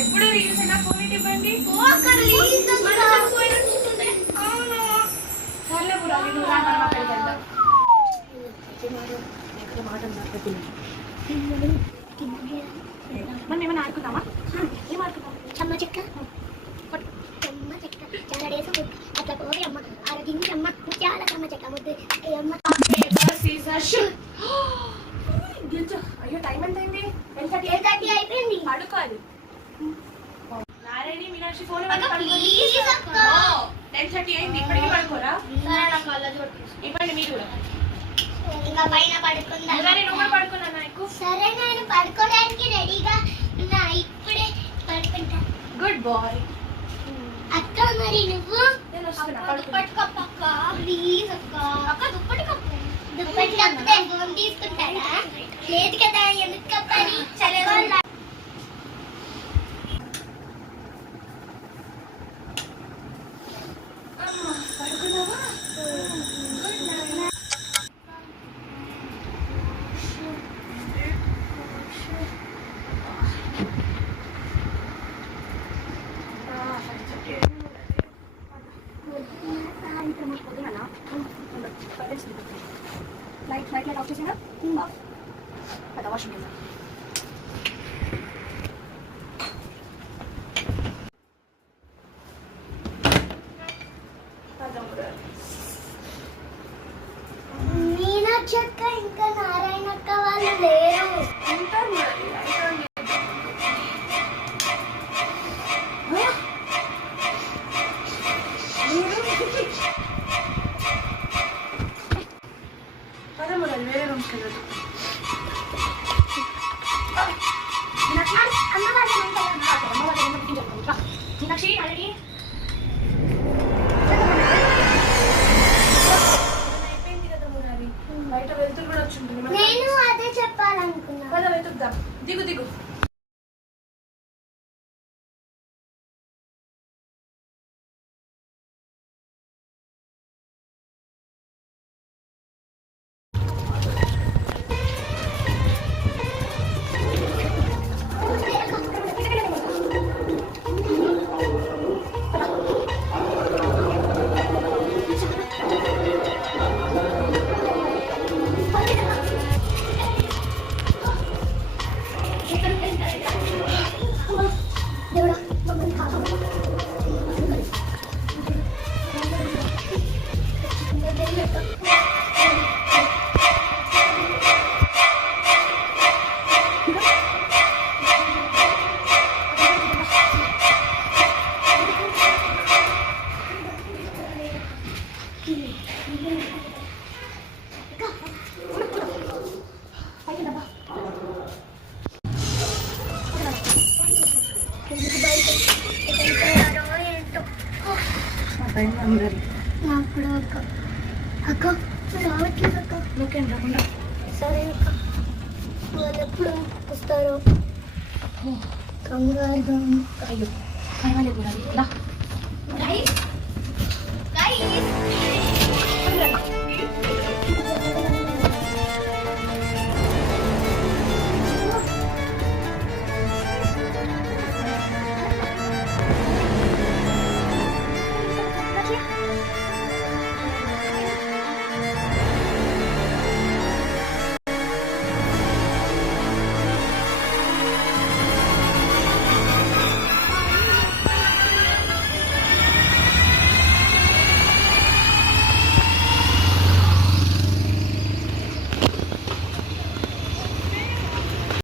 ఎప్పుడు రీల్స్ అయినా ఫోన్ ఇవ్వండి. సర్లే బ్రో, మనం ఏమైనా ఆడుకుందామా? ఏం ఆడుకుందాం? చెమ్మ చెక్క చెమ్మ చెక్క చాలా డేస్ అట్లా పోయి అమ్మ ఆరోగ్యం అమ్మ చాలా చెమ్మ చెక్క ముద్దు అమ్మ. అయ్యో టైం ఎంత అయింది? 10:30 అయిపోయింది. పడుకోవాలి. నారాయణి మీనాక్షి ఫోన్ 10:30 అయింది, ఇప్పటికీ పడుకోరా? ఇవ్వండి మీరు కూడా. ఇంకా పైన పడుకుందా? పడుకున్నా నాకు. సరే నేను పడుకోవడానికి రెడీగా ఉన్నా, ఇప్పుడే పడుకుంటా. Good bye. అక్క మరి నువ్వు? నేను వస్తున్నా. దుప్పటి కప్పు అక్క, ప్లీజ్ అక్క. అక్క దుప్పటి కప్పు. దుప్పటి కప్పితే ఫోన్ తీసుకుంటాడా? లేదు కదా, ఎందుకు కప్పాలి? సరే లైట్ ఆఫ్ చేసినా కదా వాష్రూమ్. మీనాక్షి అక్క ఇంకా నారాయణ అక్క వాళ్ళు లేరు. వేరే రూమ్స్కి వెళ్ళదు. మీనాక్షి ఆల్రెడీ అయిపోయింది కదా మురారి. బయట వెళ్తురు కూడా వచ్చి ఉంటుంది. నేను అదే చెప్పాలనుకున్నా. పద వెతుకుదాం. దిగు దిగు. నాకు అక్క అక్క రావట్లేదు అక్క. ఓకే రాకుండా. సరే అక్క, వాళ్ళు ఎప్పుడు వస్తారో? కంగారు. అయ్యో పర్వాలేదు.